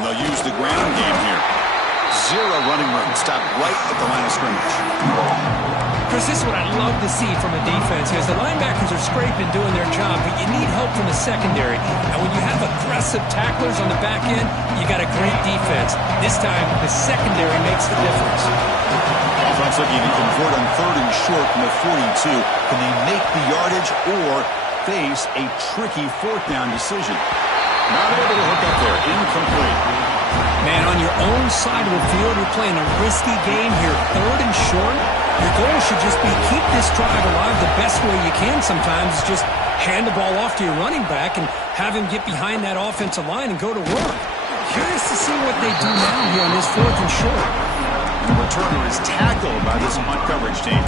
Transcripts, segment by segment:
And they'll use the ground game here. Zero running room. Stop right at the line of scrimmage. Chris, this is what I love to see from a defense, because the linebackers are scraping, doing their job, but you need help from the secondary. And when you have aggressive tacklers on the back end, you got a great defense. This time, the secondary makes the difference. Offense looking to convert on 3rd and short from the 42. Can they make the yardage or face a tricky 4th down decision? Not able to hook up there. Incomplete. Man, on your own side of the field, you're playing a risky game here. 3rd and short. Your goal should just be keep this drive alive the best way you can sometimes. Is just hand the ball off to your running back and have him get behind that offensive line and go to work. Curious to see what they do now here on this 4th and short. The returner is tackled by this punt coverage team.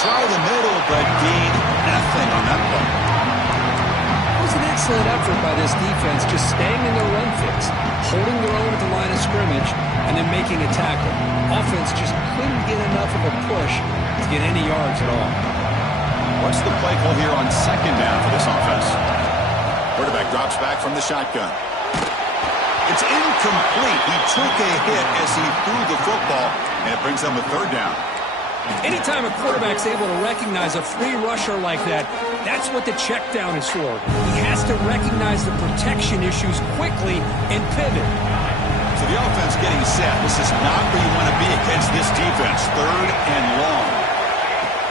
Try the middle, but gain nothing on that play. It was an excellent effort by this defense, just staying in their run fix, holding their own at the line of scrimmage, and then making a tackle. Offense just couldn't get enough of a push to get any yards at all. What's the play call here on 2nd down for this offense? Quarterback drops back from the shotgun. It's incomplete. He took a hit as he threw the football, and it brings them a 3rd down. Anytime a quarterback's able to recognize a free rusher like that, that's what the check down is for. He has to recognize the protection issues quickly and pivot. So the offense getting set. This is not where you want to be against this defense. 3rd and long.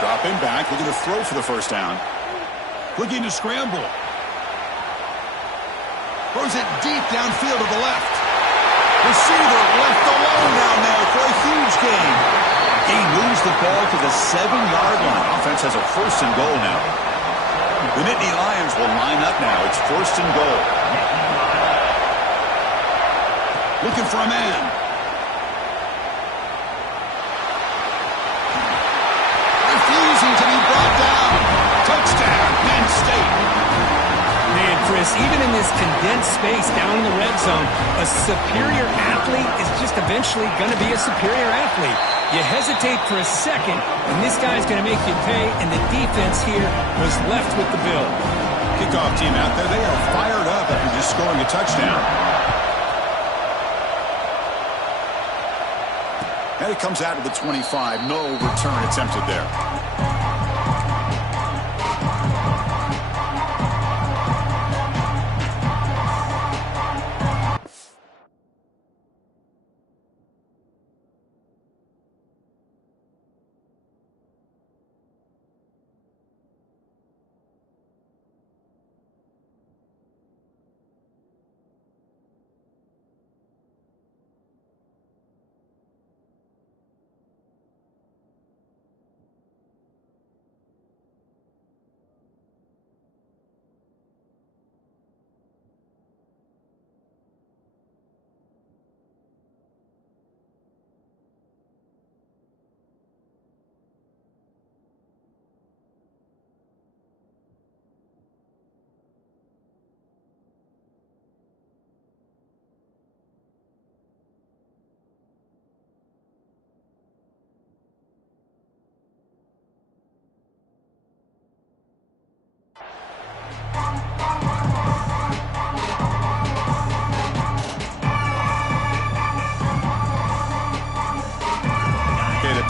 Dropping back, looking to throw for the 1st down. Looking to scramble. Throws it deep downfield to the left. Receiver left alone down there for a huge gain. He moves the ball to the 7-yard line. Offense has a 1st and goal now. The Nittany Lions will line up now. It's 1st and goal. Looking for a man. Refusing to be brought down. Touchdown, Penn State. Man, Chris, even in this condensed space down in the red zone, a superior athlete is just eventually going to be a superior athlete. You hesitate for a second, and this guy's going to make you pay, and the defense here was left with the bill. Kickoff team out there. They are fired up after just scoring a touchdown. And it comes out to the 25. No return attempted there.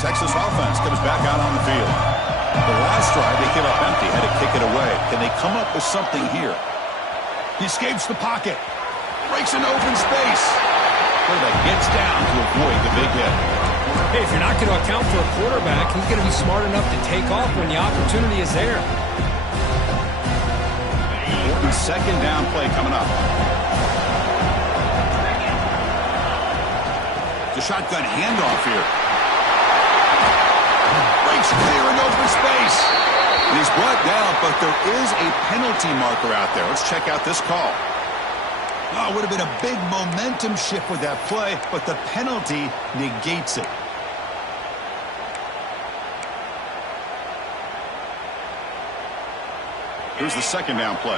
Texas offense comes back out on the field. The last drive, they came up empty, had to kick it away. Can they come up with something here? He escapes the pocket. Breaks an open space. Quarterback gets down to avoid the big hit. Hey, if you're not going to account for a quarterback, he's going to be smart enough to take off when the opportunity is there. Important 2nd down play coming up. The shotgun handoff here. Breaks clear in open space. And he's brought down, but there is a penalty marker out there. Let's check out this call. Oh, it would have been a big momentum shift with that play, but the penalty negates it. Here's the second down play.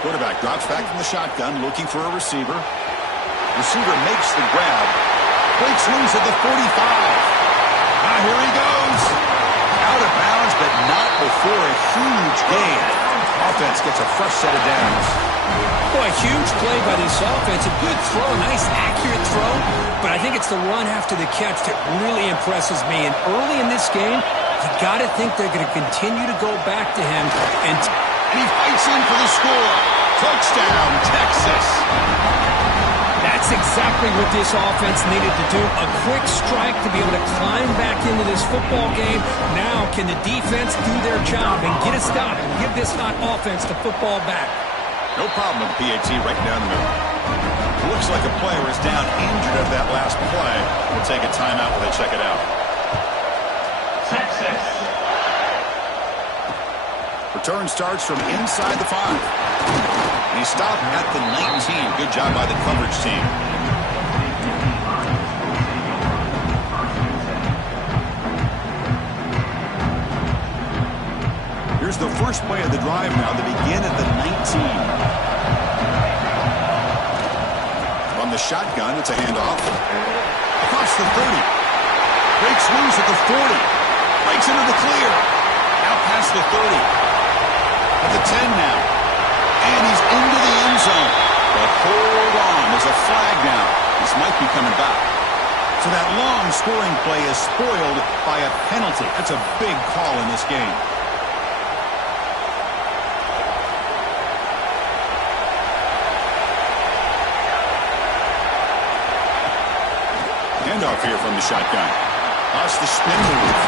Quarterback drops back from the shotgun, looking for a receiver. Receiver makes the grab. Breaks loose at the 45. Here he goes. Out of bounds, but not before a huge gain. Offense gets a fresh set of downs. Boy, a huge play by this offense. A good throw, a nice accurate throw. But I think it's the run after the catch that really impresses me. And early in this game, you got to think they're going to continue to go back to him. And he fights in for the score. Touchdown, Texas. That's exactly what this offense needed to do. A quick strike to be able to climb back into this football game. Now, can the defense do their job and get a stop and give this hot offense the football back? No problem with the PAT right down the middle. Looks like a player is down injured at that last play. We'll take a timeout while they check it out. Texas. Return starts from inside the 5. He stopped at the 19. Good job by the coverage team. Here's the first play of the drive now. They begin at the 19. On the shotgun, it's a handoff. Across the 30. Breaks loose at the 40. Breaks into the clear. Out past the 30. At the 10 now. And he's into the end zone. But hold on. There's a flag now. This might be coming back. So that long scoring play is spoiled by a penalty. That's a big call in this game. Handoff here from the shotgun. Lost the spin move.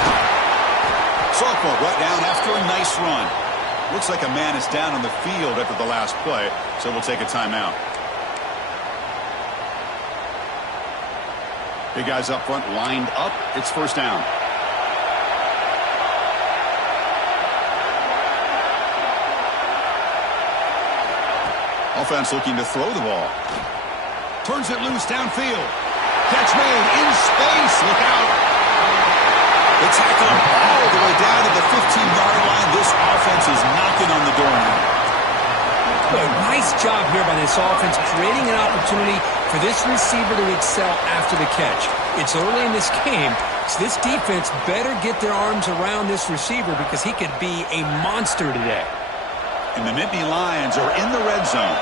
Sophomore brought down after a nice run. Looks like a man is down on the field after the last play, so we'll take a timeout. Big guys up front lined up. It's first down. Offense looking to throw the ball. Turns it loose downfield. Catch made in space. Look out. They tackle him all the way down to the 15-yard line. This offense is knocking on the door now. Boy, nice job here by this offense, creating an opportunity for this receiver to excel after the catch. It's early in this game, so this defense better get their arms around this receiver because he could be a monster today. And the Nittany Lions are in the red zone.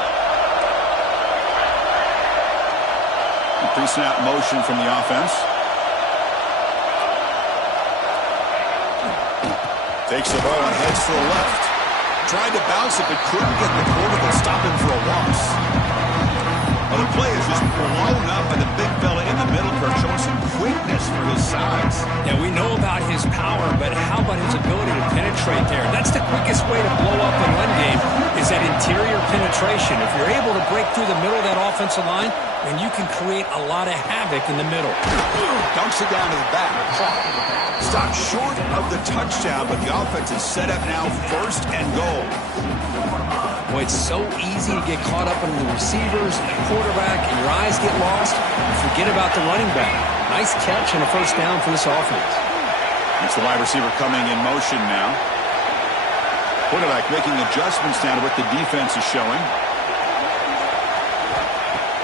Pre-snap motion from the offense. Takes the ball and heads to the left. Tried to bounce it, but couldn't get the quarterback to stop him for a loss. Well, the play is just blown up by the big fella in the middle for showing some quickness for his size. Yeah, we know about his power, but how about his ability to penetrate there? That's the quickest way to blow up a run game is that interior penetration. If you're able to break through the middle of that offensive line, then you can create a lot of havoc in the middle. Dunks it down to the back. Stopped short of the touchdown, but the offense is set up now first and goal. Boy, it's so easy to get caught up in the receivers and the quarterback, and your eyes get lost. You forget about the running back. Nice catch and a first down for this offense. It's the wide receiver coming in motion now. Quarterback making adjustments down to what the defense is showing.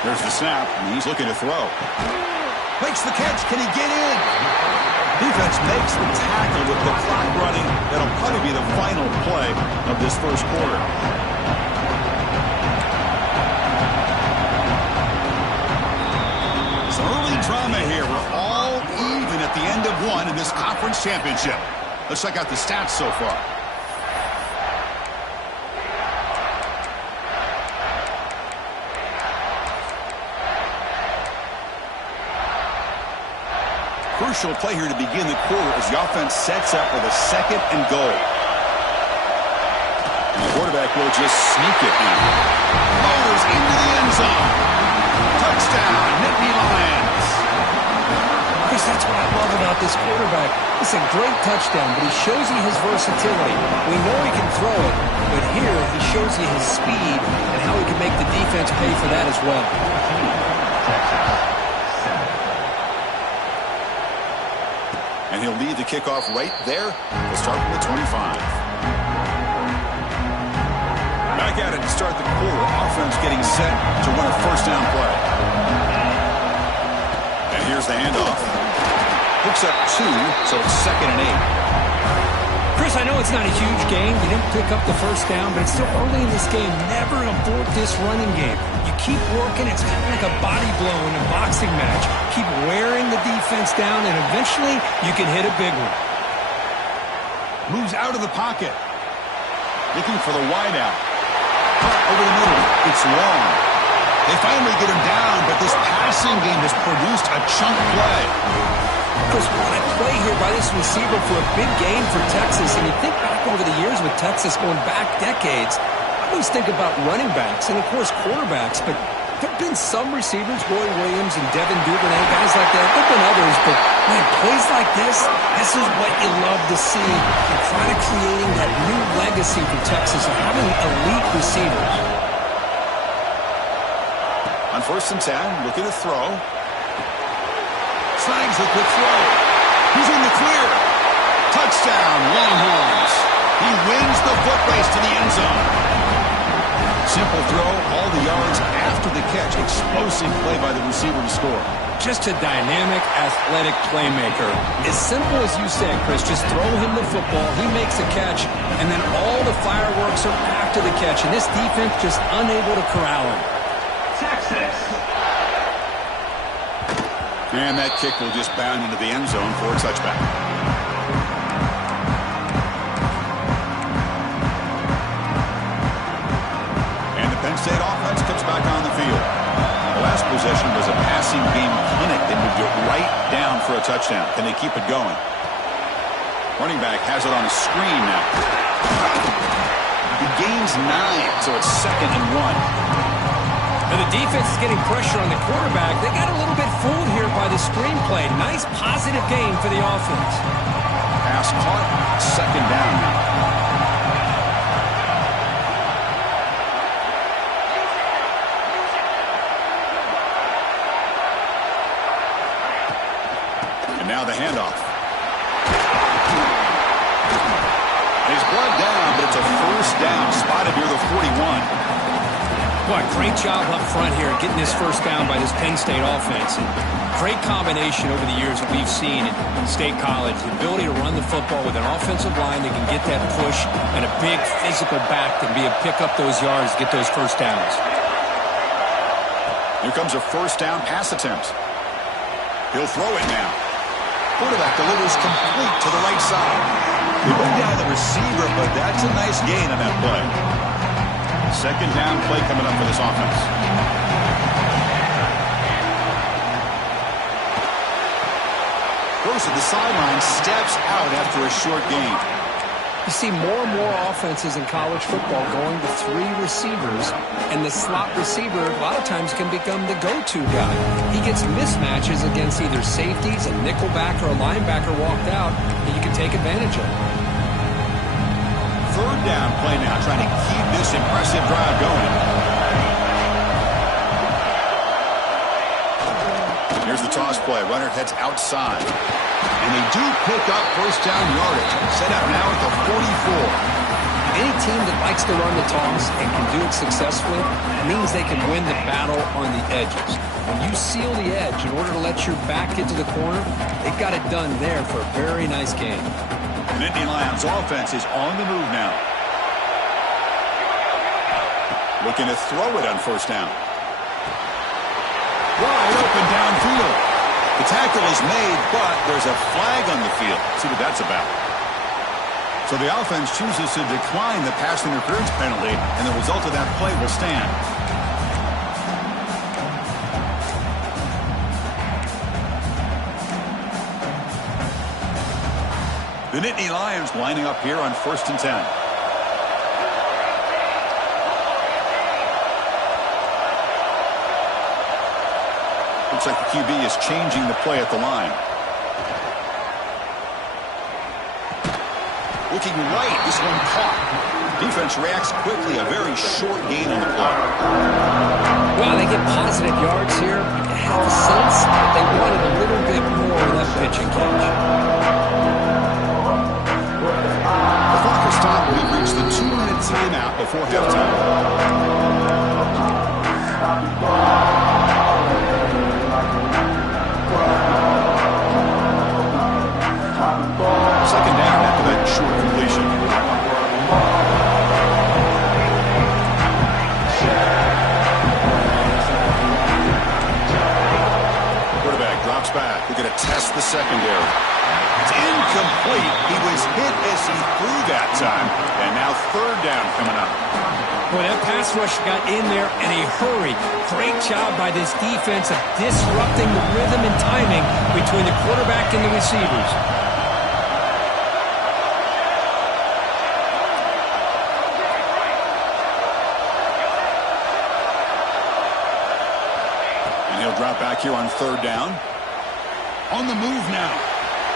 There's the snap, and he's looking to throw. Makes the catch. Can he get in? Defense makes the tackle with the clock running. That'll probably be the final play of this first quarter. Some early drama here. We're all even at the end of one in this conference championship. Let's check out the stats so far. Crucial play here to begin the quarter as the offense sets up with a second and goal. And the quarterback will just sneak it in. Motors into the end zone. Touchdown, Nittany Lions. Chris, that's what I love about this quarterback. It's a great touchdown, but he shows you his versatility. We know he can throw it, but here he shows you his speed and how he can make the defense pay for that as well. And he'll lead the kickoff right there. We'll start from the 25. Back at it to start the quarter. Offense getting set to run a first down play. And here's the handoff. Hooks up 2, so it's 2nd and 8. Chris, I know it's not a huge game. You didn't pick up the first down, but it's still early in this game. Never abort this running game. You keep working. It's kind of like a body blow in a boxing match. Keep wearing the defense down, and eventually you can hit a big one. Moves out of the pocket. Looking for the wideout. Cut over the middle. It's long. They finally get him down, but this passing game has produced a chunk play. Chris, what a play here by this receiver for a big game for Texas. And you think back over the years with Texas going back decades, I always think about running backs and, of course, quarterbacks. But there have been some receivers, Roy Williams and Devin Duvernay, guys like that. There have been others, but, man, plays like this is what you love to see. And kind of creating that new legacy for Texas of having elite receivers. On 1st and 10, looking to throw. Snags the quick throw. He's in the clear. Touchdown, Longhorns. He wins the foot race to the end zone. Simple throw, all the yards after the catch. Explosive play by the receiver to score. Just a dynamic, athletic playmaker. As simple as you said, Chris, just throw him the football, he makes a catch, and then all the fireworks are after the catch. And this defense just unable to corral him. Texas. And that kick will just bound into the end zone for a touchback. And the Penn State offense comes back on the field. The last possession was a passing game clinic. They moved it right down for a touchdown. Can they keep it going? Running back has it on a screen now. He gains 9, so it's 2nd and 1. And the defense is getting pressure on the quarterback. They got a little bit fooled here by the screenplay. Nice positive game for the offense. Pass caught, 2nd down now. And now the handoff. He's brought down, but it's a first down, spotted near the 41. Boy, great job up front here getting this first down by this Penn State offense. And great combination over the years that we've seen in State College. The ability to run the football with an offensive line that can get that push and a big physical back that can be able to pick up those yards, get those first downs. Here comes a first down pass attempt. He'll throw it now. Quarterback delivers complete to the right side. They bring down the receiver, but that's a nice gain on that play. 2nd down play coming up for this offense. Goes to the sideline, steps out after a short gain. You see more and more offenses in college football going to 3 receivers, and the slot receiver a lot of times can become the go-to guy. He gets mismatches against either safeties, a nickelback, or a linebacker walked out that you can take advantage of. 3rd down play now, trying to keep this impressive drive going. Here's the toss play. Runner heads outside. And they do pick up first down yardage. Set up now at the 44. Any team that likes to run the toss and can do it successfully means they can win the battle on the edges. When you seal the edge in order to let your back get to the corner, they've got it done there for a very nice game. The Nittany Lions offense is on the move now. Looking to throw it on first down. Wide open downfield. The tackle is made, but there's a flag on the field. See what that's about. So the offense chooses to decline the pass interference penalty, and the result of that play will stand. The Nittany Lions lining up here on 1st and 10. Looks like the QB is changing the play at the line. Looking right, this one caught. Defense reacts quickly, a very short gain on the play. Well, they get positive yards here. You have a sense that they wanted a little bit more of that pitching catch. looking to test the secondary. It's incomplete. He was hit as he threw that time. And now third down coming up. Boy, that pass rush got in there in a hurry. Great job by this defense of disrupting the rhythm and timing between the quarterback and the receivers. And he'll drop back here on third down. On the move now.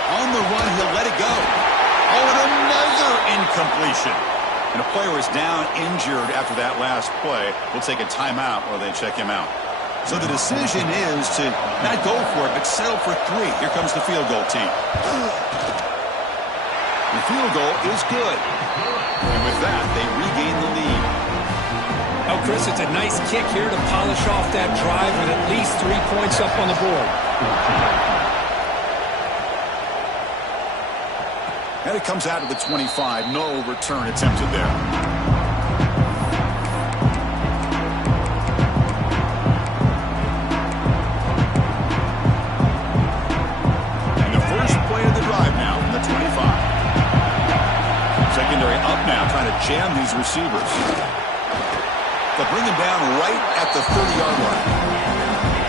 On the run, he'll let it go. Oh, and another incompletion. And a player is down injured after that last play. We'll take a timeout while they check him out. So the decision is to not go for it, but settle for 3. Here comes the field goal team. The field goal is good. And with that, they regain the lead. Oh, Chris, it's a nice kick here to polish off that drive with at least 3 points up on the board. And it comes out of the 25. No return attempted there. And the first play of the drive now from the 25. Secondary up now, trying to jam these receivers. They'll bring him down right at the 30-yard line.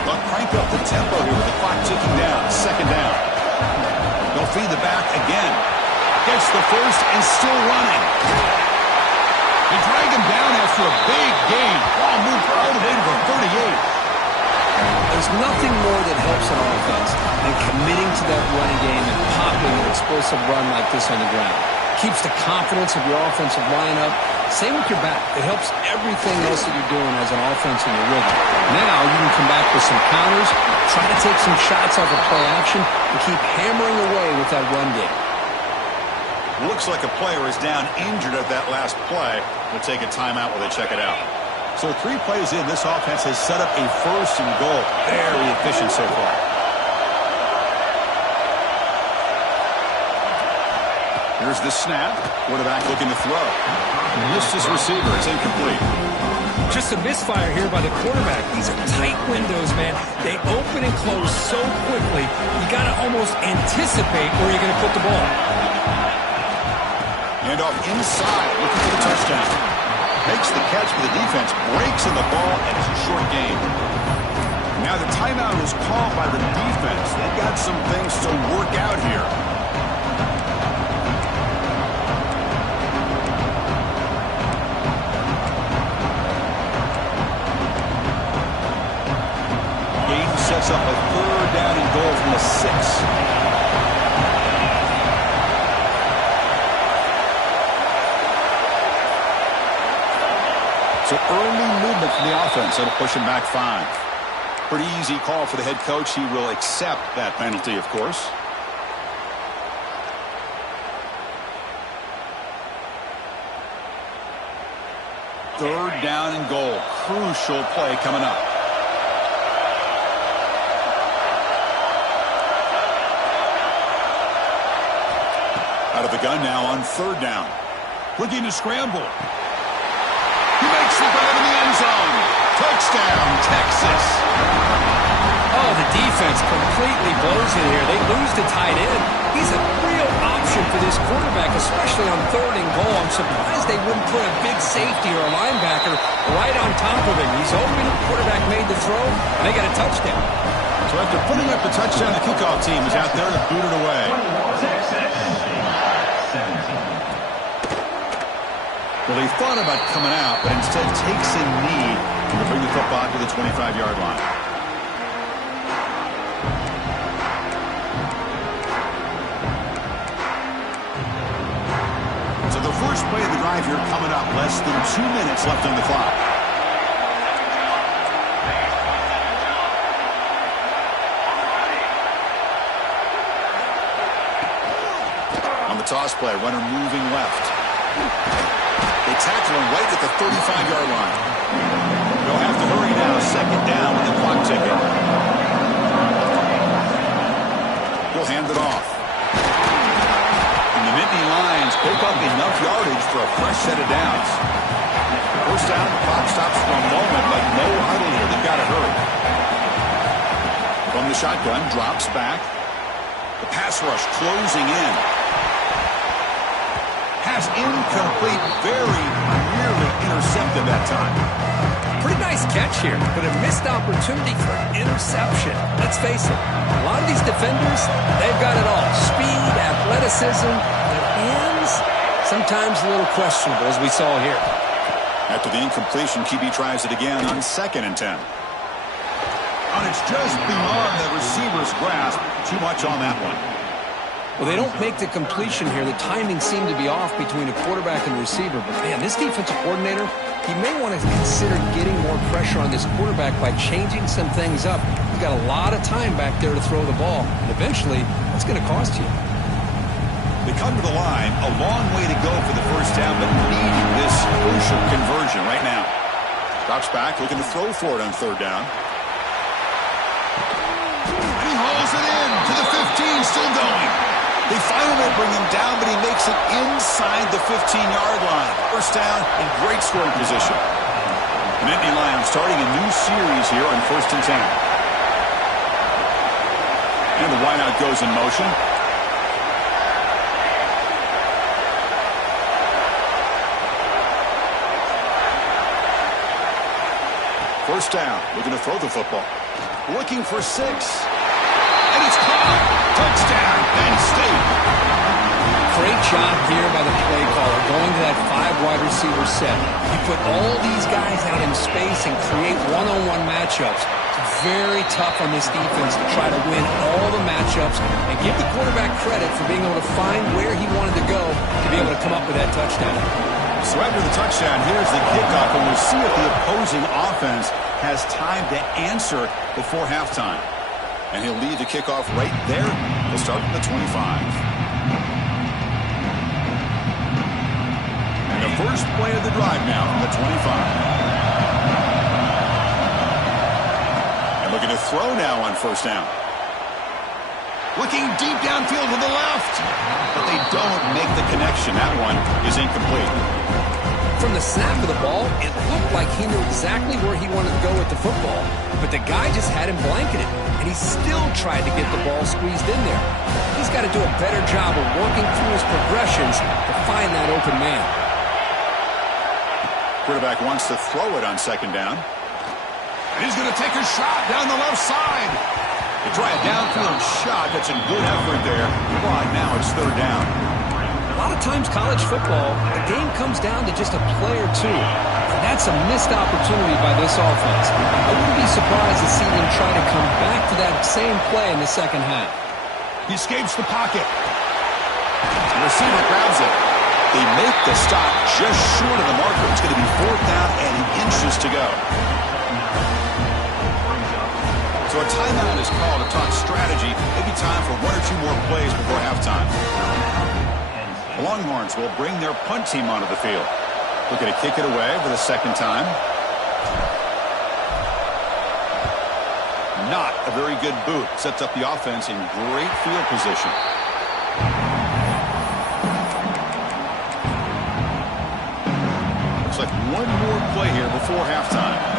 They'll crank up the tempo here with the clock ticking down. Second down. They'll feed the back again. Gets the first and still running. They drag him down after a big gain. Ball moved all the way to the 38. There's nothing more that helps an offense than committing to that running game and popping an explosive run like this on the ground. Keeps the confidence of your offensive lineup. Same with your back. It helps everything else that you're doing as an offense in your rhythm. Now you can come back with some counters, try to take some shots off of play action, and keep hammering away with that run game. Looks like a player is down injured at that last play. We'll take a timeout while they check it out. So 3 plays in, this offense has set up a first and goal. Very efficient so far. Here's the snap. Quarterback looking to throw. Missed his receiver. It's incomplete. Just a misfire here by the quarterback. These are tight windows, man. They open and close so quickly, you got to almost anticipate where you're going to put the ball. And off inside, looking for the touchdown. Makes the catch for the defense, breaks in the ball, and it's a short game. Now the timeout is called by the defense. They've got some things to work out here. Game sets up a third down and goal from the 6. So early movement from the offense. That'll push him back 5. Pretty easy call for the head coach. He will accept that penalty, of course. Third down and goal. Crucial play coming up. Out of the gun now on third down. Looking to scramble. He makes the grab in the end zone. Touchdown, Texas. Oh, the defense completely blows it here. They lose the tight end. He's a real option for this quarterback, especially on third and goal. I'm surprised they wouldn't put a big safety or a linebacker right on top of him. He's open. The quarterback made the throw, and they got a touchdown. So after putting up the touchdown, the kickoff team is out there to boot it away. Well, they thought about coming out, but instead takes a knee to bring the football to the 25-yard line. So the first play of the drive here coming up. Less than 2 minutes left on the clock. On the toss play, runner moving left. They tackle him right at the 35-yard line. They'll have to hurry now. Second down with the clock ticking. He'll hand it off. And the Nittany Lions pick up enough yardage for a fresh set of downs. First down, the clock stops for a moment, but no huddle here. They've got to hurry. From the shotgun, drops back. The pass rush closing in. Pass incomplete, very nearly intercepted that time. Pretty nice catch here, but a missed opportunity for an interception. Let's face it, a lot of these defenders, they've got it all. Speed, athleticism, but hands, sometimes a little questionable, as we saw here. After the incompletion, QB tries it again on 2nd and 10. And it's just beyond the receiver's grasp. Too much on that one. Well, they don't make the completion here. The timing seemed to be off between a quarterback and receiver. But, man, this defensive coordinator, he may want to consider getting more pressure on this quarterback by changing some things up. He's got a lot of time back there to throw the ball. And eventually, that's going to cost you. They come to the line, a long way to go for the first down, but needing this crucial conversion right now. Drops back, looking to throw for it on 3rd down. And he hauls it in to the 15, still going. They finally bring him down, but he makes it inside the 15-yard line. First down in great scoring position. The Nittany Lions starting a new series here on 1st and 10. And the wideout goes in motion. First down, looking to throw the football. Looking for 6. And it's caught. Touchdown, Penn State. Great job here by the play caller, going to that 5-wide receiver set. He put all these guys out in space and create one-on-one matchups. It's very tough on this defense to try to win all the matchups and give the quarterback credit for being able to find where he wanted to go to be able to come up with that touchdown. So after the touchdown, here's the kickoff, and we'll see if the opposing offense has time to answer before halftime. And he'll lead the kickoff right there. He'll start from the 25. And the first play of the drive now from the 25. And looking to throw now on 1st down. Looking deep downfield to the left. But they don't make the connection. That one is incomplete. From the snap of the ball, it looked like he knew exactly where he wanted to go with the football. But the guy just had him blanketed, and he still tried to get the ball squeezed in there. He's got to do a better job of working through his progressions to find that open man. Quarterback wants to throw it on 2nd down. And he's going to take a shot down the left side. They try a downfield shot. That's a good effort there. But now it's 3rd down. A lot of times college football, the game comes down to just a play or two. And that's a missed opportunity by this offense. I wouldn't be surprised to see them try to come back to that same play in the second half. He escapes the pocket. The receiver grabs it. They make the stop just short of the marker. It's going to be 4th down and inches to go. So a timeout is called to talk strategy. Maybe time for 1 or 2 more plays before halftime. The Longhorns will bring their punt team onto the field. Looking to kick it away for the 2nd time. Not a very good boot. Sets up the offense in great field position. Looks like 1 more play here before halftime.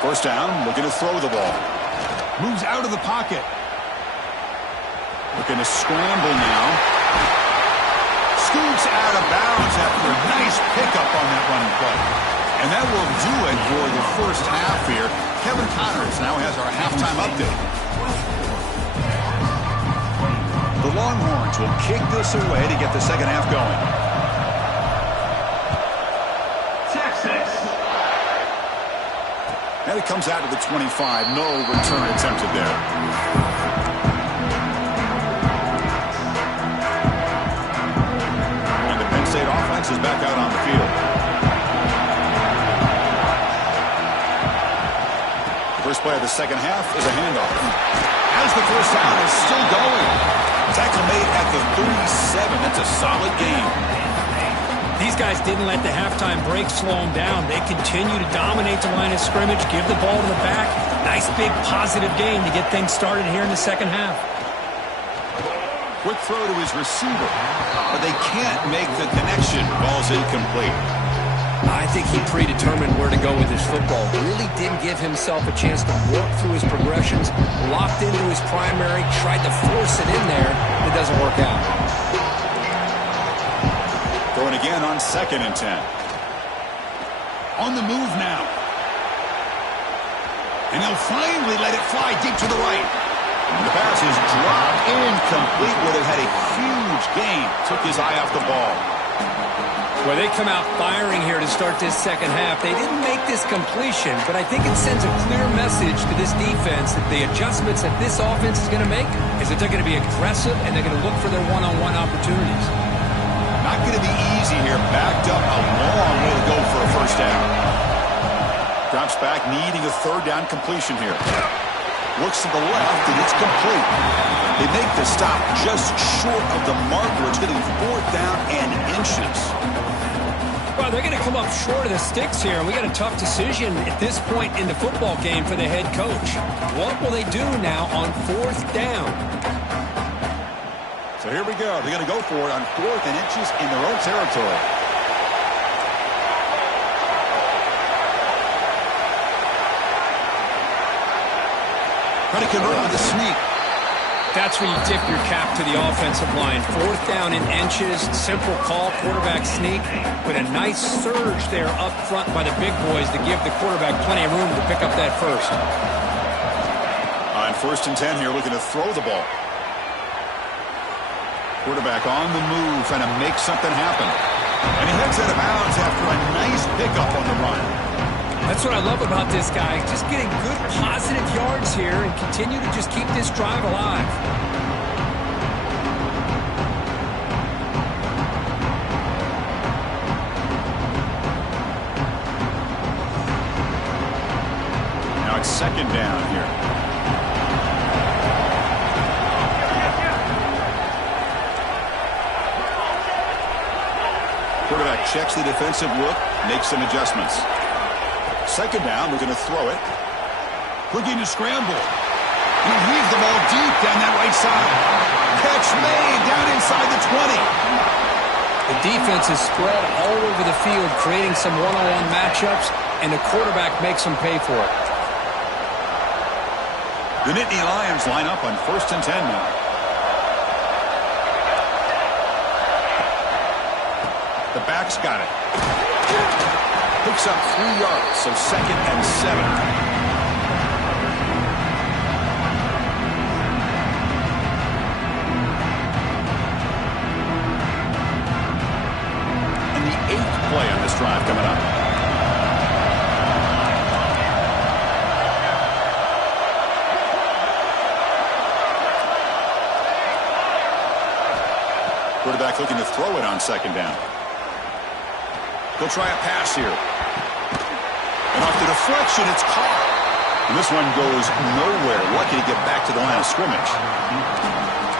First down, looking to throw the ball. Moves out of the pocket. Looking to scramble now. Scoots out of bounds after a nice pickup on that running play. And that will do it for the first half here. Kevin Connors now has our halftime update. The Longhorns will kick this away to get the second half going. And it comes out to the 25. No return attempted there. And the Penn State offense is back out on the field. First play of the second half is a handoff. As the first down is still going. Tackle made at the 37. That's a solid game. These guys didn't let the halftime break slow them down. They continue to dominate the line of scrimmage, give the ball to the back. Nice big positive game to get things started here in the second half. Quick throw to his receiver, but they can't make the connection. Ball's incomplete. I think he predetermined where to go with his football. Really didn't give himself a chance to work through his progressions, locked into his primary, tried to force it in there. It doesn't work out. Going again on 2nd and 10. On the move now. And he'll finally let it fly deep to the right. The pass is dropped incomplete. Would have had a huge gain. Took his eye off the ball. Well, they come out firing here to start this second half. They didn't make this completion, but I think it sends a clear message to this defense that the adjustments that this offense is going to make is that they're going to be aggressive and they're going to look for their one-on-one opportunities. Not going to be easy here. Backed up a long way to go for a first down. Drops back, needing a 3rd down completion here. Looks to the left, and it's complete. They make the stop just short of the marker. It's going to be 4th down and inches. Well, they're going to come up short of the sticks here, and we got a tough decision at this point in the football game for the head coach. What will they do now on 4th down? So here we go. They're going to go for it on 4th and inches in their own territory. Trying to convert on the sneak. That's when you tip your cap to the offensive line. 4th down in inches, simple call, quarterback sneak, but a nice surge there up front by the big boys to give the quarterback plenty of room to pick up that first. On 1st and 10 here, looking to throw the ball. Quarterback on the move, trying to make something happen. And he heads out of bounds after a nice pickup on the run. That's what I love about this guy. Just getting good positive yards here and continue to just keep this drive alive. Now it's 2nd down here. Quarterback checks the defensive look, makes some adjustments. 2nd down, we're going to throw it. Looking to scramble. He'll weave the ball deep down that right side. Catch made down inside the 20. The defense is spread all over the field, creating some one-on-one matchups, and the quarterback makes them pay for it. The Nittany Lions line up on 1st and 10 now. The back's got it. Picks up 3 yards, so 2nd and 7. And the 8th play on this drive coming up. Quarterback looking to throw it on 2nd down. He'll try a pass here. And off the deflection, it's caught. And this one goes nowhere. Lucky to get back to the line of scrimmage.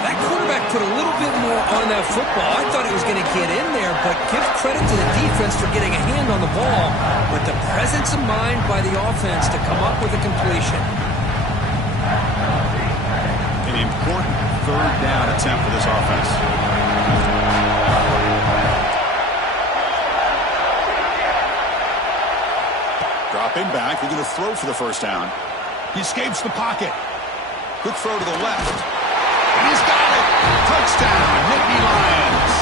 That quarterback put a little bit more on that football. I thought he was going to get in there, but give credit to the defense for getting a hand on the ball. But the presence of mind by the offense to come up with a completion. An important 3rd down attempt for this offense. Dropping back, we're going to throw for the 1st down. He escapes the pocket. Quick throw to the left. And he's got it. Touchdown, Nittany Lions.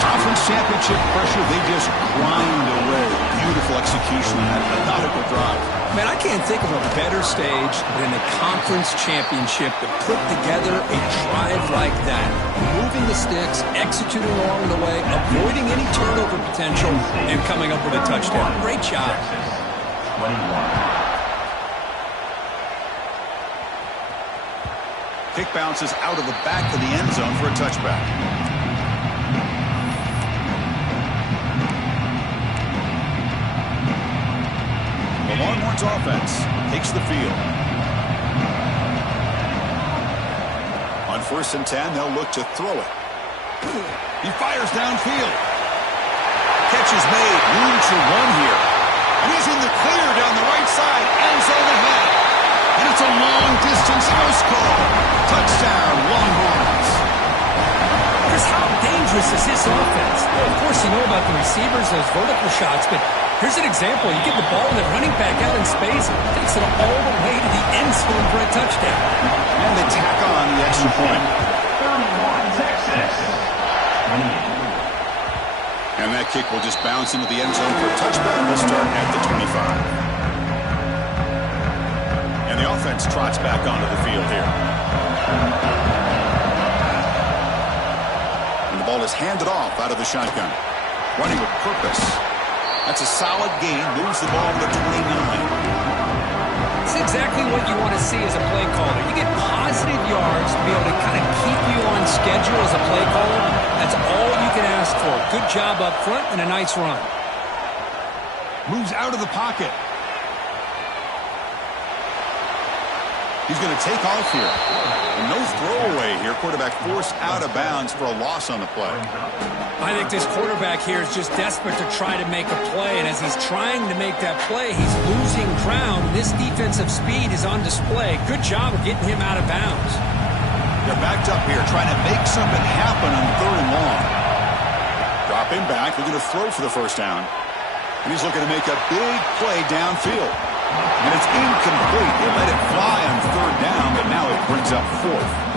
Conference championship pressure, they just grind away. Beautiful execution on that methodical drive. Man, I can't think of a better stage than the conference championship to put together a drive like that. Moving the sticks, executing along the way, avoiding any turnover potential, and coming up with a touchdown. Great job. 21. Kick bounces out of the back of the end zone for a touchback. The Longhorns offense takes the field. On 1st and 10, they'll look to throw it. He fires downfield. Catch is made. Room to run here. And he's in the clear down the right side. End zone ahead. And it's a long-distance house call. Touchdown, Longhorns. Chris, how dangerous dangerous is this offense? Well, of course, you know about the receivers, those vertical shots, but here's an example. You get the ball and the running back out in space, takes it all the way to the end zone for a touchdown. And they tack on the extra point. 31, Texas. 28. And that kick will just bounce into the end zone for a touchback. We'll start at the 25. And the offense trots back onto the field here. And the ball is handed off out of the shotgun. Running with purpose. That's a solid gain. Moves the ball to the 29. It's exactly what you want to see as a play caller. You get positive yards to be able to kind of keep you on schedule as a play caller. That's all you can ask for. Good job up front and a nice run. Moves out of the pocket. He's going to take off here. And no throwaway here. Quarterback forced out of bounds for a loss on the play. I think this quarterback here is just desperate to try to make a play. And as he's trying to make that play, he's losing ground. This defensive speed is on display. Good job of getting him out of bounds. They're backed up here trying to make something happen on 3rd and long. Dropping back, looking to throw for the first down. And he's looking to make a big play downfield. And it's incomplete. They let it fly on 3rd down, but now it brings up 4th.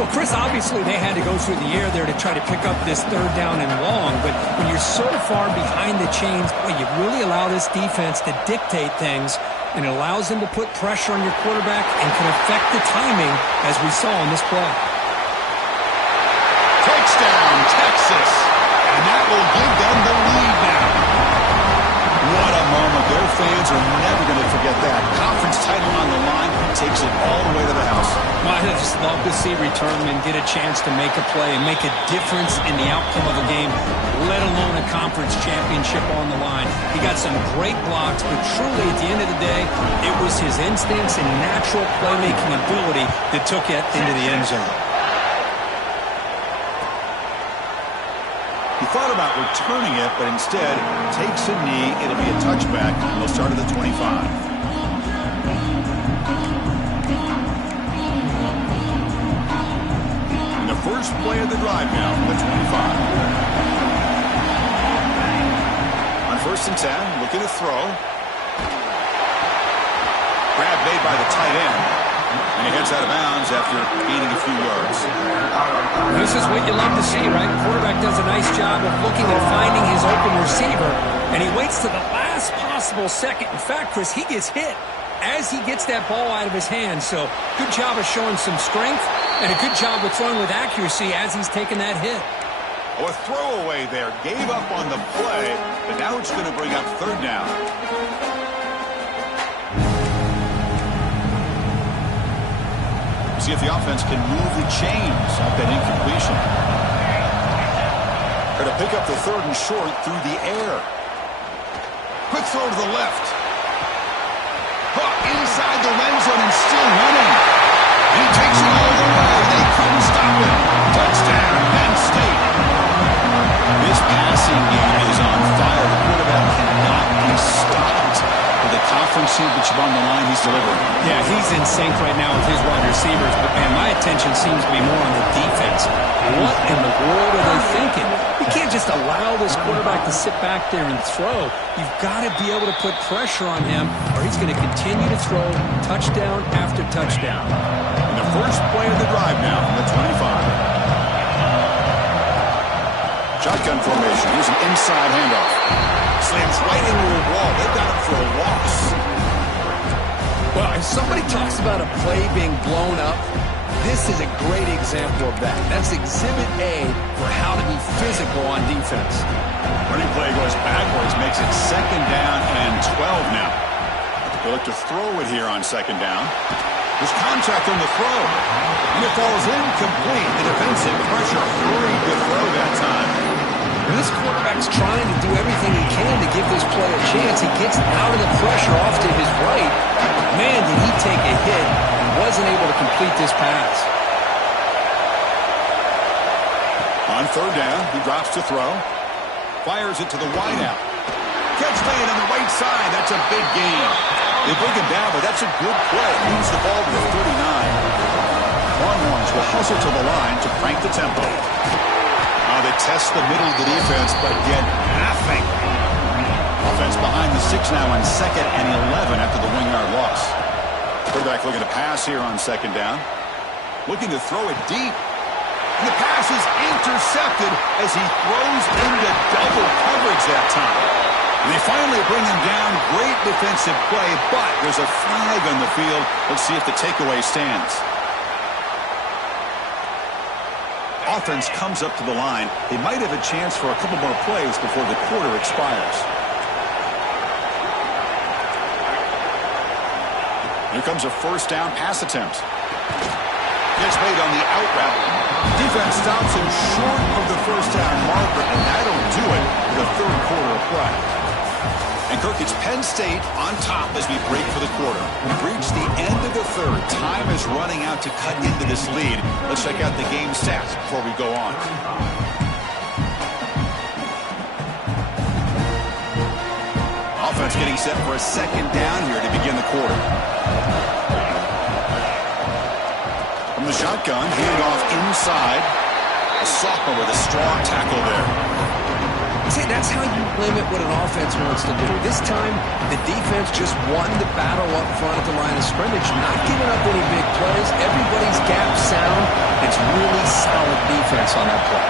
Well, Chris, obviously they had to go through the air there to try to pick up this 3rd down and long. But when you're so far behind the chains, boy, you really allow this defense to dictate things. And it allows them to put pressure on your quarterback and can affect the timing, as we saw in this play. Touchdown, Texas. And that will give them the lead now. What a moment. Their fans are never going to forget that. Conference title on the line. He takes it all the way to the house. Well, I just love to see returnmen get a chance to make a play and make a difference in the outcome of a game, let alone a conference championship on the line. He got some great blocks, but truly at the end of the day, it was his instincts and natural playmaking ability that took it into the end zone. He thought about returning it, but instead takes a knee. It'll be a touchback. They'll start at the 25. And the first play of the drive now from the 25. On 1st and 10, looking to throw. Grab made by the tight end. And he gets out of bounds after gaining a few yards. This is what you love to see, right? Quarterback does a nice job of looking and finding his open receiver, and he waits to the last possible second. In fact, Chris, he gets hit as he gets that ball out of his hands. So good job of showing some strength and a good job of throwing with accuracy as he's taking that hit. Oh, a throwaway there. Gave up on the play, but now it's going to bring up 3rd down. See if the offense can move the chains off that incompletion. Try to pick up the 3rd and short through the air. Quick throw to the left. Inside the red zone and still running. He takes it all the way. They couldn't stop him. Touchdown, Penn State. This passing game is on fire. The quarterback cannot be stopped. With the conference championship on the line, he's delivering. Yeah, he's in sync right now with his wide receivers. But, man, my attention seems to be more on the defense. What in the world are they thinking? You can't just allow this quarterback to sit back there and throw. You've got to be able to put pressure on him, or he's going to continue to throw touchdown after touchdown. And the first play of the drive now from the 25. Shotgun formation. Here's an inside handoff. Slams right into a wall. They've got him for a loss. Well, if somebody talks about a play being blown up, this is a great example of that. That's Exhibit A for how to be physical on defense. Running play goes backwards, makes it 2nd down and 12 now. They look to throw it here on 2nd down. There's contact on the throw. And it falls incomplete. The defensive pressure hurried to throw that time. This quarterback's trying to do everything he can to give this play a chance. He gets out of the pressure off to his right. Man, did he take a hit and wasn't able to complete this pass. On 3rd down, he drops to throw. Fires it to the wideout. Catch made on the right side. That's a big gain. They bring him down, but that's a good play. Moves the ball to the 39. Longhorns will hustle to the line to crank the tempo. On they test the middle of the defense, but get nothing. Offense behind the 6 now on 2nd and 11 after the 1-yard loss. Quarterback looking to pass here on 2nd down. Looking to throw it deep. And the pass is intercepted as he throws into double coverage that time. And they finally bring him down. Great defensive play, but there's a flag on the field. Let's see if the takeaway stands. Offense comes up to the line. They might have a chance for a couple more plays before the quarter expires. Here comes a 1st down pass attempt. Gets made on the out route. Defense stops him short of the 1st down marker, and that'll do it for the 3rd quarter of play. And Kirk, it's Penn State on top as we break for the quarter. We've reached the end of the 3rd. Time is running out to cut into this lead. Let's check out the game stats before we go on. Offense getting set for a 2nd down here to begin the quarter. From the shotgun, handed off inside. A sophomore with a strong tackle there. See, that's how you limit what an offense wants to do. This time, the defense just won the battle up front at the line of scrimmage, not giving up any big plays. Everybody's gap sound. It's really solid defense on that play.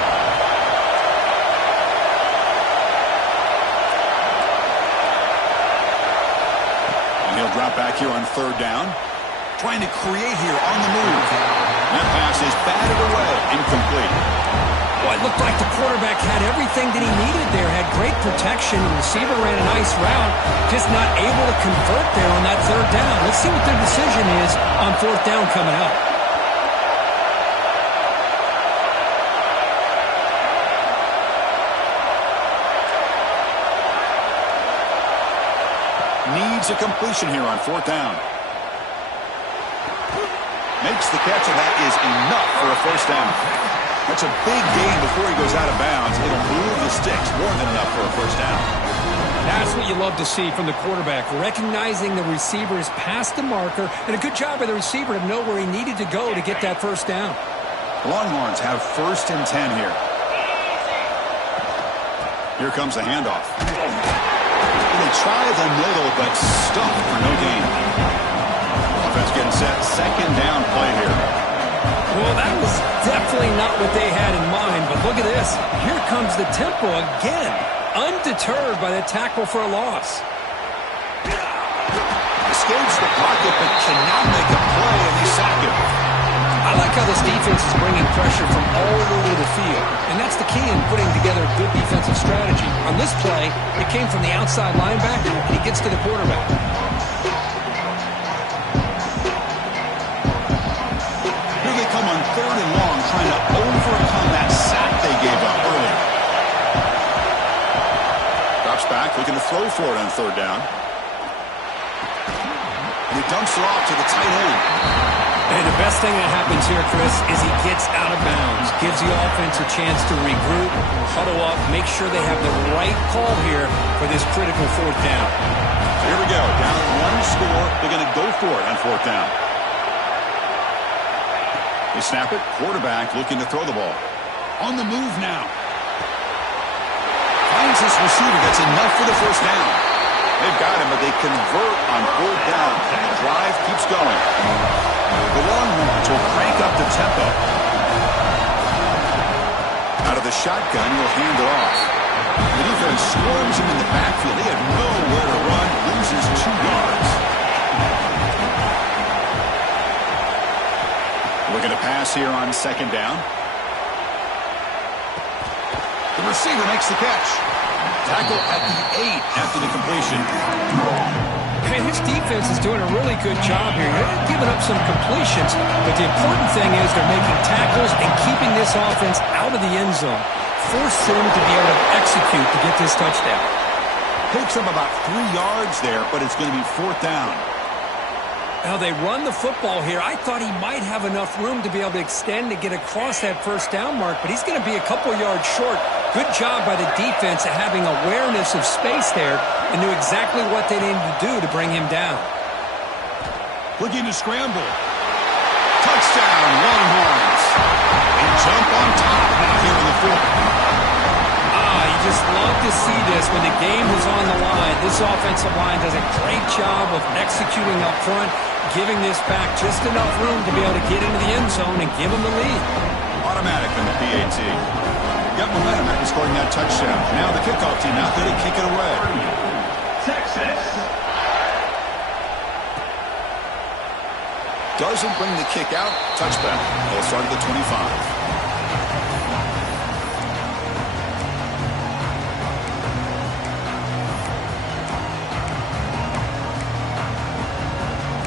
And he'll drop back here on 3rd down. Trying to create here on the move. That pass is batted away. Incomplete. Well, it looked like the quarterback had everything that he needed there. Had great protection. The receiver ran a nice route. Just not able to convert there on that 3rd down. Let's see what their decision is on 4th down coming up. Needs a completion here on 4th down. Makes the catch, and that is enough for a 1st down. That's a big gain before he goes out of bounds. It'll move the sticks, more than enough for a 1st down. That's what you love to see from the quarterback, recognizing the receiver is past the marker, and a good job by the receiver to know where he needed to go to get that 1st down. Longhorns have 1st and 10 here. Here comes the handoff. They try the middle, but stuffed for no gain. Offense getting set. 2nd down play here. Well, that was definitely not what they had in mind, but look at this. Here comes the tempo again, undeterred by the tackle for a loss. Escapes the pocket, but cannot make a play, and they sack him. I like how this defense is bringing pressure from all over the field, and that's the key in putting together a good defensive strategy. On this play, it came from the outside linebacker, and he gets to the quarterback. Here they come on 3rd and long, trying to overcome that sack they gave up earlier. Drops back, looking to throw for it on 3rd down. And he dumps it off to the tight end. And the best thing that happens here, Chris, is he gets out of bounds, gives the offense a chance to regroup, huddle up, make sure they have the right call here for this critical 4th down. Here we go, down 1 score. They're going to go for it on 4th down. They snap it, quarterback looking to throw the ball. On the move now. Finds this receiver, that's enough for the 1st down. They've got him, but they convert on 4th down. And the drive keeps going. The Longhorns will crank up the tempo. Out of the shotgun, he'll hand it off. The defense swarms him in the backfield. He had nowhere to run, loses 2 yards. Looking to pass here on 2nd down. The receiver makes the catch. Tackle at the 8 after the completion. And his defense is doing a really good job here. They're giving up some completions, but the important thing is they're making tackles and keeping this offense out of the end zone. Force them to be able to execute to get this touchdown. Picks up about 3 yards there, but it's going to be 4th down. Now they run the football here. I thought he might have enough room to be able to extend to get across that 1st down mark, but he's going to be a couple yards short. Good job by the defense at having awareness of space there and knew exactly what they needed to do to bring him down. Looking to scramble. Touchdown, Longhorns. They jump on top now here in the 4th. just love to see this when the game is on the line. This offensive line does a great job of executing up front, giving this back just enough room to be able to get into the end zone and give them the lead. Automatic in the PAT. Got momentum after scoring that touchdown. Now the kickoff team out there to kick it away. Texas. Doesn't bring the kick out. Touchback. They'll start at the 25.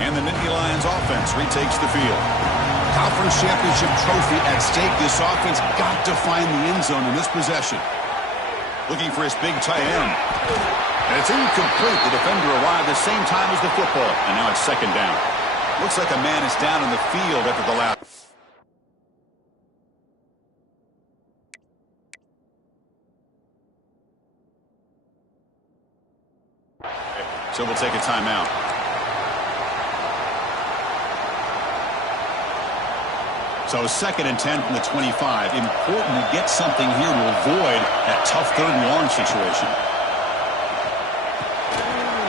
And the Nittany Lions offense retakes the field. Conference championship trophy at stake. This offense got to find the end zone in this possession. Looking for his big tight end. And it's incomplete. The defender arrived the same time as the football. And now it's second down. Looks like a man is down in the field after the last. So we'll take a timeout. So 2nd and 10 from the 25. Important to get something here to avoid that tough 3rd and long situation.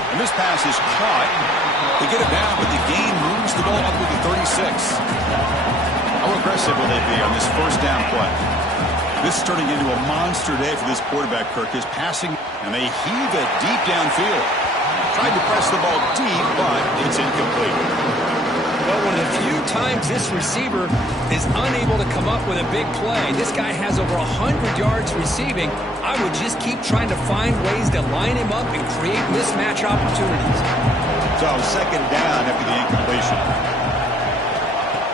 And this pass is caught. They get it down, but the gain moves the ball up to the 36. How aggressive will they be on this 1st down play? This is turning into a monster day for this quarterback, Kirk. His passing, and they heave it deep downfield. Tried to press the ball deep, but it's incomplete. Well, one of the few times this receiver is unable to come up with a big play. This guy has over 100 yards receiving. I would just keep trying to find ways to line him up and create mismatch opportunities. So 2nd down after the incompletion.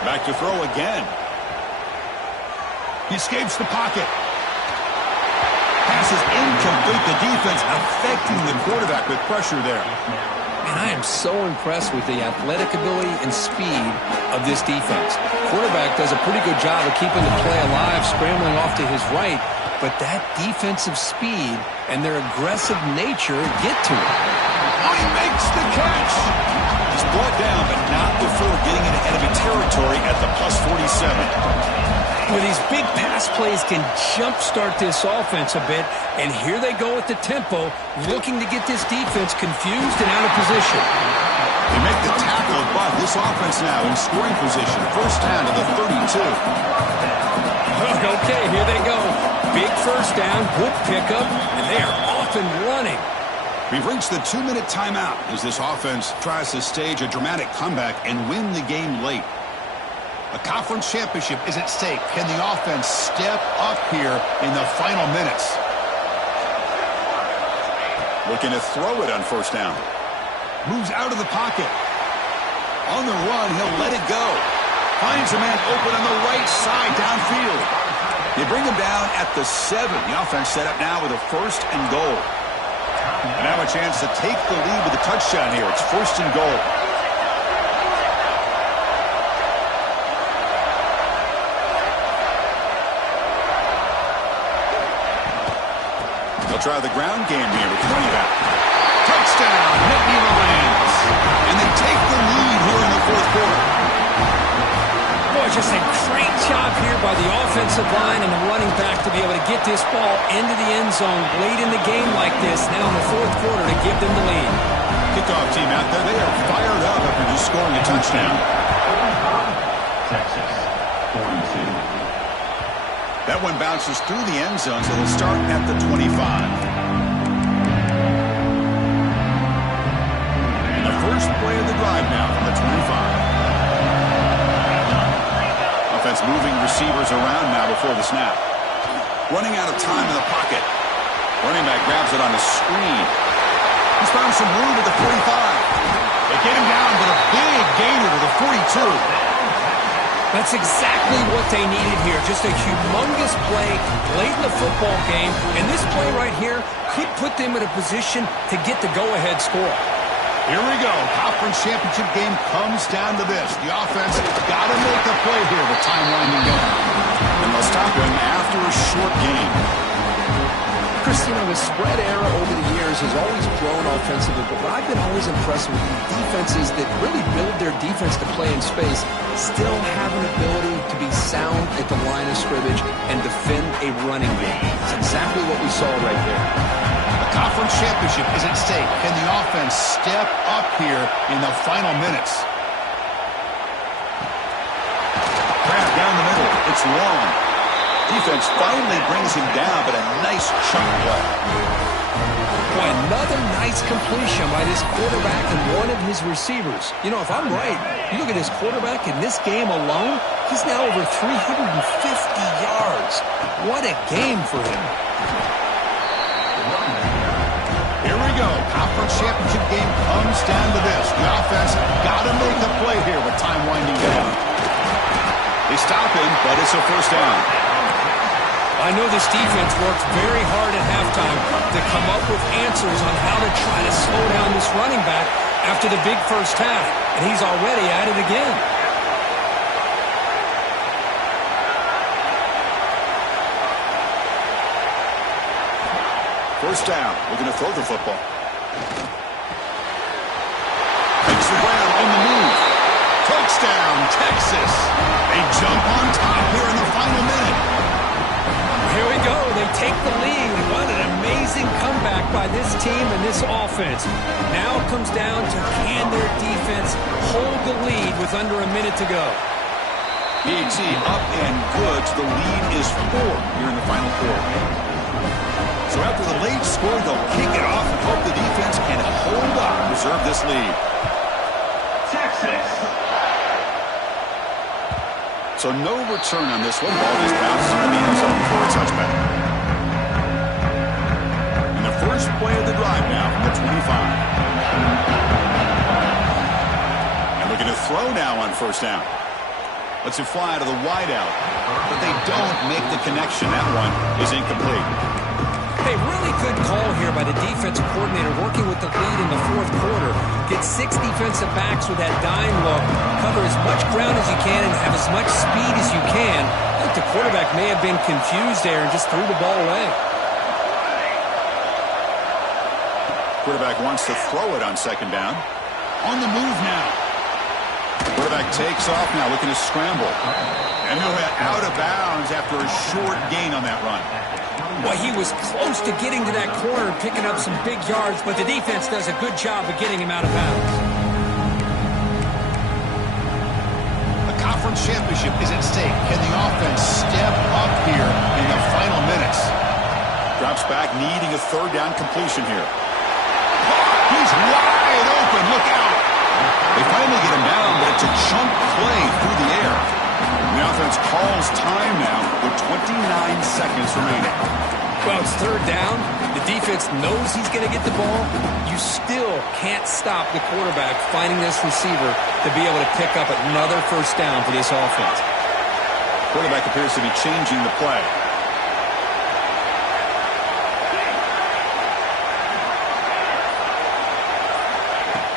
Back to throw again. He escapes the pocket. Pass is incomplete. The defense affecting the quarterback with pressure there. And I am so impressed with the athletic ability and speed of this defense. Quarterback does a pretty good job of keeping the play alive, scrambling off to his right, but that defensive speed and their aggressive nature get to him. Oh, he makes the catch! He's brought down, but not before getting into enemy territory at the plus 47. Well, these big pass plays can jumpstart this offense a bit, and here they go at the tempo, looking to get this defense confused and out of position. They make the tackle, but this offense now in scoring position. 1st down to the 32. Okay, here they go. Big 1st down, good pickup, and they are off and running. We've reached the 2-minute timeout as this offense tries to stage a dramatic comeback and win the game late. A conference championship is at stake. Can the offense step up here in the final minutes? Looking to throw it on 1st down. Moves out of the pocket. On the run, he'll let it go. Finds a man open on the right side downfield. They bring him down at the 7. The offense set up now with a 1st and goal. And now a chance to take the lead with a touchdown here. It's 1st and goal. They'll try the ground game here with running back. Touchdown, Nittany Lions. And they take the lead here in the 4th quarter. Boy, just a great job here by the offensive line and the running back to be able to get this ball into the end zone late in the game like this, now in the 4th quarter to give them the lead. Kickoff team out there, they are fired up after just scoring a touchdown. Texas, 42. That one bounces through the end zone, so they'll start at the 25. And the first play of the drive now from the 25. Offense moving receivers around now before the snap. Running out of time in the pocket. Running back grabs it on the screen. He's found some room at the 45. They get him down, but a big gainer to the 42. That's exactly what they needed here. Just a humongous play late in the football game. And this play right here could put them in a position to get the go-ahead score. Here we go. Conference championship game comes down to this. The offense got to make a play here with time winding down. And they'll stop him after a short game. Christina, the spread era over the years has always grown offensively, but I've been always impressed with defenses that really build their defense to play in space, still have an ability to be sound at the line of scrimmage and defend a running game. It's exactly what we saw right there. The conference championship is at stake. Can the offense step up here in the final minutes? Grab down the middle. It's long. Defense finally brings him down, but a nice chunk play. Boy, another nice completion by this quarterback and one of his receivers. You know, if I'm right, you look at this quarterback in this game alone, he's now over 350 yards. What a game for him. Here we go. Conference championship game comes down to this. The offense got to make a play here with time winding down. They stop him, but it's a first down. I know this defense worked very hard at halftime to come up with answers on how to try to slow down this running back after the big first half, and he's already at it again. First down. Looking to throw the football. Makes the ground on the move. Touchdown, Texas. They jump on top here in the final minute. Here we go. They take the lead. What an amazing comeback by this team and this offense. Now it comes down to can their defense hold the lead with under a minute to go. PAT up and good. The lead is 4 here in the final quarter. So after the late score, they'll kick it off and hope the defense can hold up and preserve this lead. Texas. So no return on this one. Ball just bounces into the end zone for a touchback. And the first play of the drive now from the 25. And looking to throw now on first down. Lets it fly to the wideout. But they don't make the connection. That one is incomplete. Hey, really good call here by the defensive coordinator working with the lead in the fourth quarter. Get 6 defensive backs with that dime look. Cover as much ground as you can and have as much speed as you can. I think the quarterback may have been confused there and just threw the ball away. Quarterback wants to throw it on second down. On the move now. Quarterback takes off now, looking to scramble. And he'll head out of bounds after a short gain on that run. Well, he was close to getting to that corner and picking up some big yards, but the defense does a good job of getting him out of bounds. The conference championship is at stake. Can the offense step up here in the final minutes? Drops back, needing a third down completion here. He's wide open. Look out. They finally get him down, but it's a chunk play through the air. The offense calls time now with 29 seconds remaining. Well, it's third down. The defense knows he's going to get the ball. You still can't stop the quarterback finding this receiver to be able to pick up another first down for this offense. Quarterback appears to be changing the play.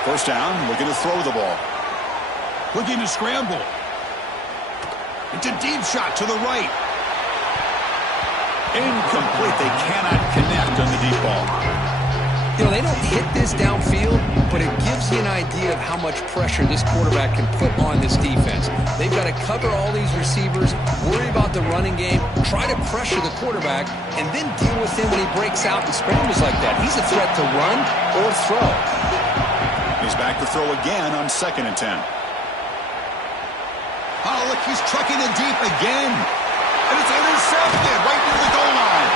First down, looking to throw the ball. Looking to scramble. It's a deep shot to the right. Incomplete. They cannot connect on the deep ball. You know, they don't hit this downfield, but it gives you an idea of how much pressure this quarterback can put on this defense. They've got to cover all these receivers, worry about the running game, try to pressure the quarterback, and then deal with him when he breaks out and scrambles like that. He's a threat to run or throw. He's back to throw again on 2nd and 10. Oh, look, he's trucking it deep again. And it's intercepted right near the goal line.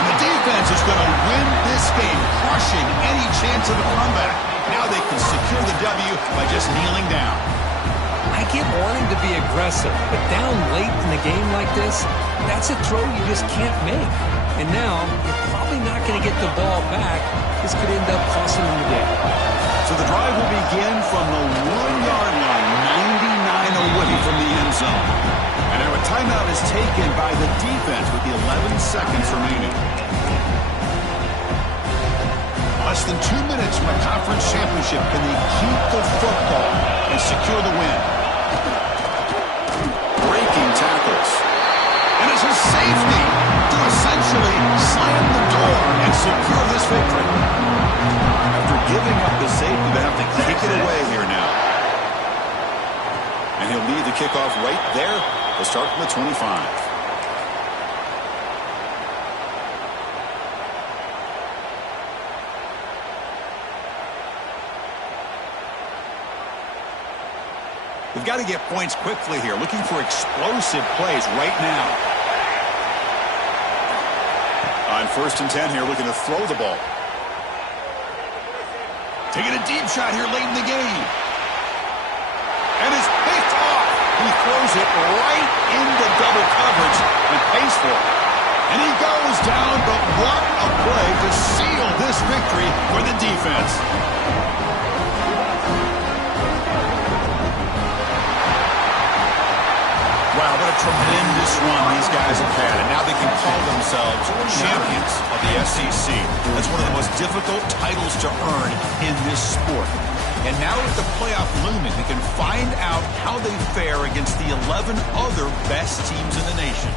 And the defense is going to win this game, crushing any chance of a comeback. Now they can secure the W by just kneeling down. I get wanting to be aggressive, but down late in the game like this, that's a throw you just can't make. And now, you're probably not going to get the ball back. This could end up costing them the game. So the drive will begin from the 1-yard line, 99 away from the end zone. And now a timeout is taken by the defense with the 11 seconds remaining. Less than 2 minutes from a conference championship. Can they keep the football and secure the win? Breaking tackles. And it's a safety to essentially slam the door secure this victory. After giving up the safety, they have to kick it away here now. And he'll lead the kickoff right there. They'll start from the 25. We've got to get points quickly here. Looking for explosive plays right now. On 1st and 10 here, looking to throw the ball. Taking a deep shot here late in the game. And it's picked off. He throws it right into double coverage and pays for it. And he goes down, but what a play to seal this victory for the defense. Wow, what a tremendous run these guys have had, and now they can call themselves champions of the SEC. That's one of the most difficult titles to earn in this sport. And now with the playoff looming, we can find out how they fare against the 11 other best teams in the nation.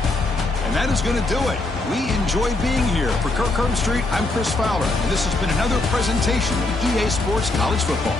And that is going to do it. We enjoyed being here. For Kirk Herbstreit, I'm Chris Fowler, and this has been another presentation of EA Sports College Football.